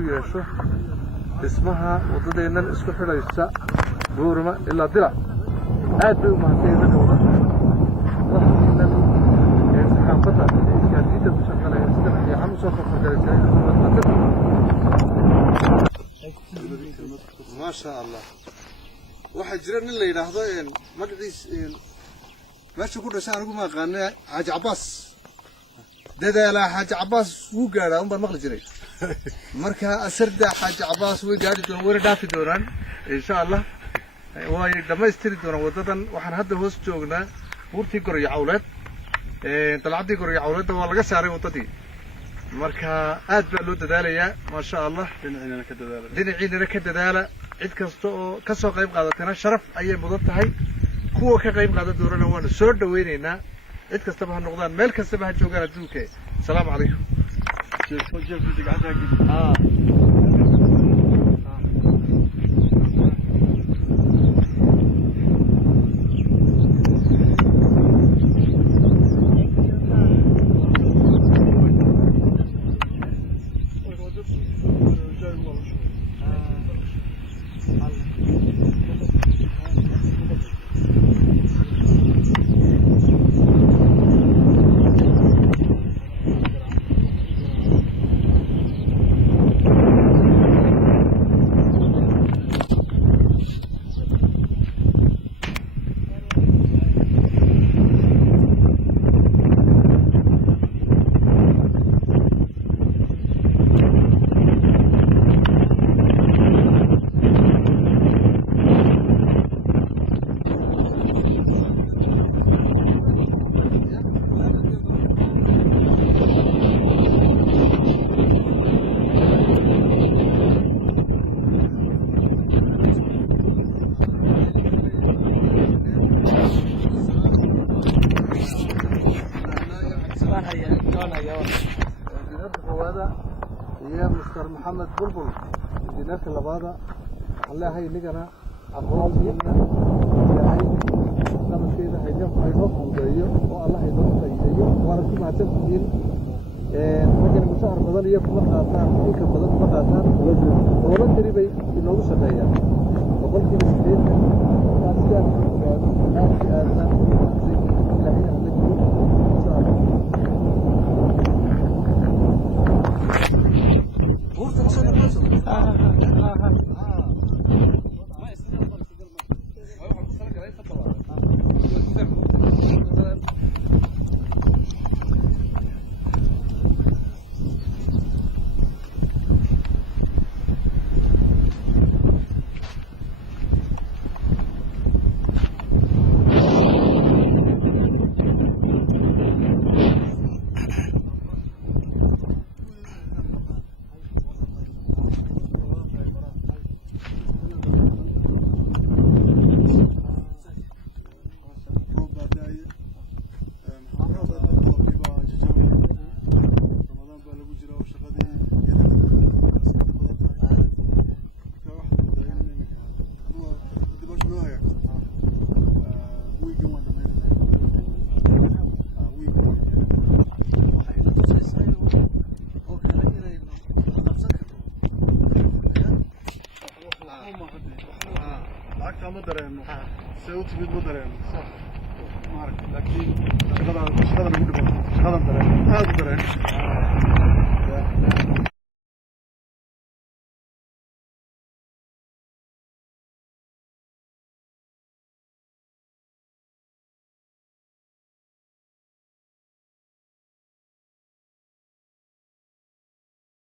ugu yeesho dhismaha wadadeennan isku xidhaysa buurama ilaa dirac aad bay u mahadsanyihiin dadka wadaninnan saxaafadda gaadiidda ku shaqeynaya sida fiican usoo farfargalaysay maasha allah waxaa jira nin la yidhaahdo magaciis meesha ku dhashay anigu ma aqaana xaaji cabbaas dadaalaa xaaji cabbaas wuu gaadhaa unbaan maqli jiray marka asarda xaaji cabbaas way gaadhi doonaan wayna dhaafi doonaan insha allah way dhammaystiri doonaan waddadan waxaan hadda hoos joognaa buurtii Goroyo Cawleed dalcadii Goroyo Cawleedda waa laga saaray waddadii marka aad baa loo dadaalayaa maasha allah dhinaciinana ka dadaala cid kasta oo ka soo qayb qaadatana sharaf ayay mudan tahay kuwa ka qayb qaadan doonana waanu soo dhaweynaynaa cid kastaba ha noqdaan meel kastaba ha joogaan adduunka asalaamu calaykum يا مستر محمد بلبل انجينيرك لبادا الله هي نجنا aqoon diina yahay sababteeda hay'ado fududeeyo oo Allah ay doono faa'iideeyo waana ku mahadsantihiin markan musaar badan iyo kuma qaataan inka badan kuma qaataan wala tiribay inoogu shaqeeyaan boqolkiiba 80 taasiyaan مدرن سويت في مدرن صح ما أعرف لكن شغلة مدرن هذا مدرن